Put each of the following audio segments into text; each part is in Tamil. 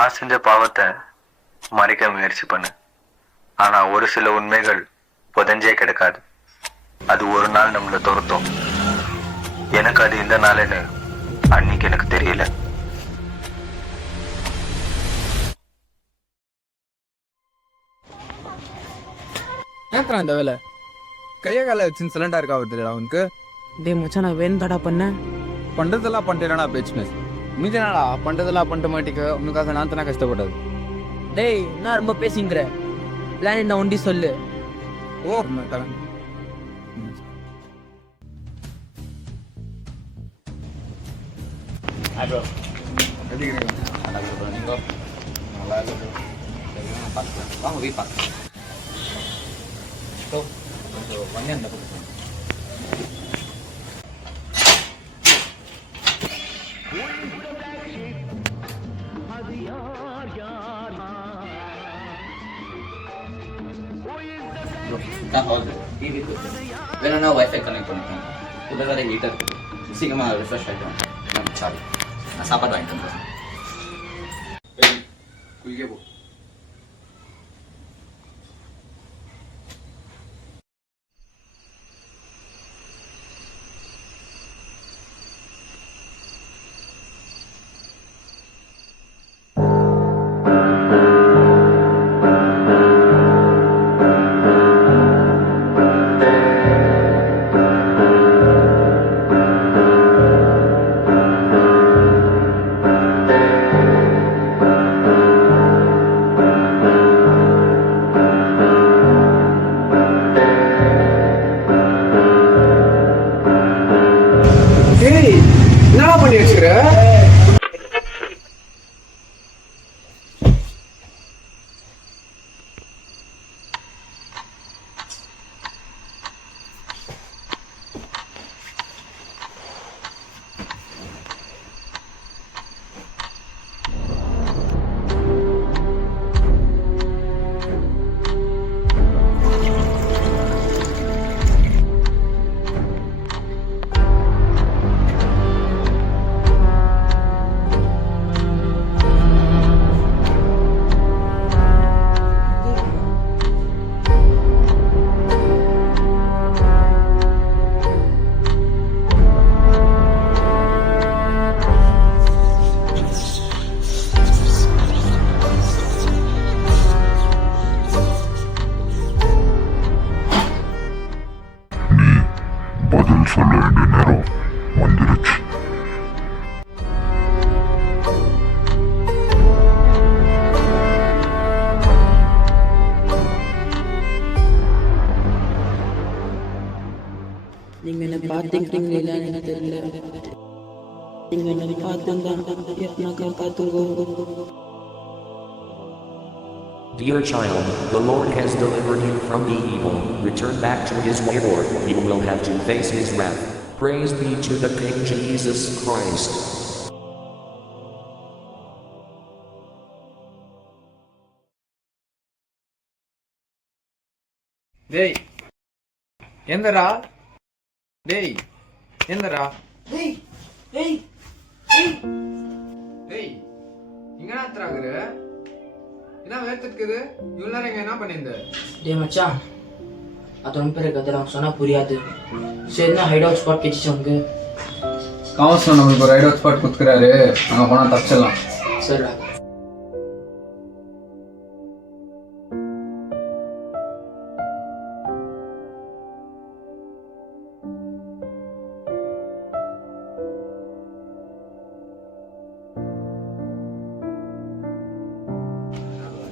நான் செஞ்ச பாவத்தை மறைக்க முயற்சி பண்ணு. ஆனா ஒரு சில உண்மைகள் புதஞ்சே கிடக்காது. அது ஒரு நாள் நம்மளை துரத்தும். எனக்கு அது இந்த நாள்னு அன்னைக்கு எனக்கு தெரியல. ஏன் இந்த வேலை கையை காலை வச்சுன்னு சிலண்டா இருக்கா தெரியல அவனுக்கு. டே மச்சான், நான் வேணும் தடா பண்ணேன். பண்ணுறதெல்லாம் பண்ணிட்டேனா பேச்சுனஸ் மீதினாடா பண்ணுறதெல்லாம் பண்ணிட்ட மாட்டிக்க. உனக்காக நான் தானே கஷ்டப்பட்டது. டேய் நான் ரொம்ப பேசிங்கிற பிளான் என்ன ஒண்டி சொல்லு. ஓ தரேன். ப்ரோ எப்படி கிடைக்கும் நல்லா இருக்கு ப்ரோ. நீங்கள் நல்லா இருக்கு. பார்த்துக்கலாம் வாங்க போய் பார்க்கலாம். ஸோ கொஞ்சம் வண்டி அந்த பக்கம் டிவி வேணும்னா ஒய்ஃபை கனெக்ட் பண்ணிக்கோங்க. உள்ள வேறு ஹீட்டர் சீக்கிரமாக ரிஃப்ரெஷ் ஆகிடும். சாரி நான் சாப்பாடு வாங்கிட்டு வந்துடுறேன். குயிக்கே போ. என்னடா பண்ணி வச்சுக்கிற? பதில் சொல்ல வேண்டிய நேரம் வந்துருச்சு. நீங்க என்ன பார்த்துக்கிட்டீங்களா எனக்கு தெரியல. நீங்க என்ன பார்த்துங்க பார்த்துங்க. Dear child, the Lord has delivered you from the evil. Return back to his way or you will have to face his wrath. Praise be to the King Jesus Christ. டேய் எந்தடா? டேய் எந்தடா? டேய் டேய் டேய் இங்க நாத்துறாங்கற என்ன வேர்த்துக்குது? இவ்வளவு நேரம் இங்க என்ன பண்ணிருந்த? டே மச்சான், அது ரொம்ப பேருக்கு அதெல்லாம் சொன்னா புரியாது. சரி நான் ஹைட் அவுட் ஸ்பாட் கிச்சிச்சோங்க. கவுன்சிலர் நமக்கு ஒரு ரைட் அவுட் ஸ்பாட் கொடுத்துக்கிறாரு. அங்க போனா தப்பிச்சிடலாம். சரிடா.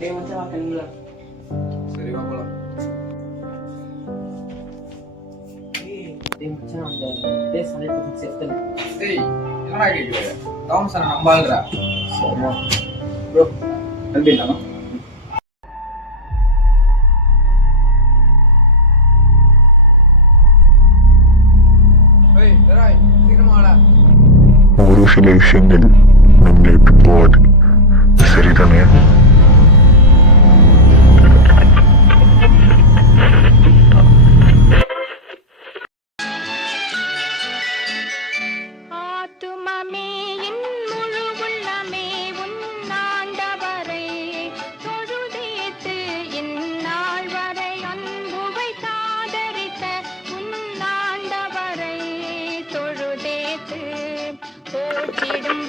டே மச்சான் கண்ணுல. சரி வா போலாம். டே மச்சான் அந்த டேஸ் 100% சேஃப் தான். டேய் என்னடா கேக்குற? கவுன்சிலர் நம்பால்றா. சரிமா ப்ரோ நம்பிடலாமா? ஏய் டேய் சீக்கிரமா வாடா. ஒரு சில விஷயங்கள் நம்மளை விட்டு போகாது. சரிதானே? ஆத்துமமே என் முழு உள்ளமே உன் ஆண்டவ போற்றிடும்